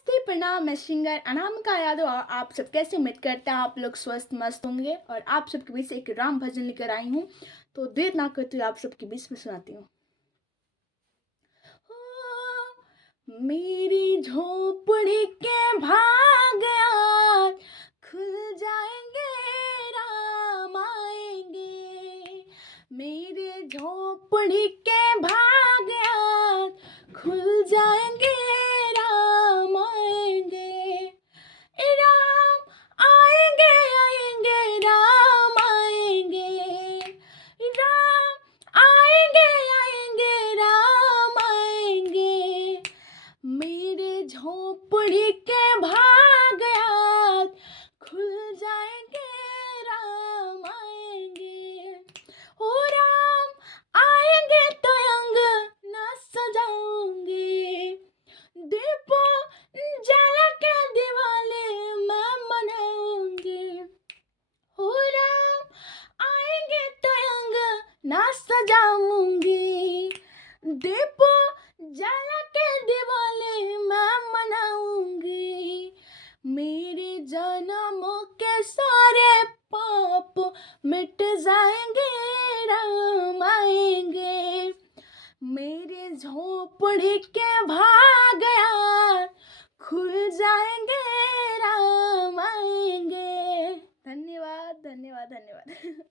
नमस्ते, प्रणाम। मैं सिंगर अनामिका यादव और आप सब कैसे? उम्मीद करते हैं आप लोग स्वस्थ मस्त होंगे और आप सबके बीच एक राम भजन लेकर आई हूँ। तो देर ना करते हुए आप सबके बीच में सुनाती हूँ। मेरी झोपड़ी के भाग आज खुल जाएंगे, राम आएंगे। मेरे झोपड़ी के भाग आज खुल जाएंगे, राम आएंगे। राम आएंगे, आएंगे, राम आएंगे। राम आएंगे, आएंगे, राम आएंगे। मेरे झोपड़ी के भाग आज खुल जाएंगे, राम आएंगे। ओ राम आएंगे तो अंगना सजाऊंगी, दीपो जला के दिवाली मैं मनाऊंगी। ओ राम आएंगे तो अंगना सजाऊंगी, दीपो जला के दिवाली मैं मनाऊंगी। मेरे जन्मों के सारे पाप मिट जाएंगे, राम आएंगे। मेरे झोपड़ी के भाग आज खुल जाएंगे, राम आएंगे। धन्यवाद, धन्यवाद, धन्यवाद।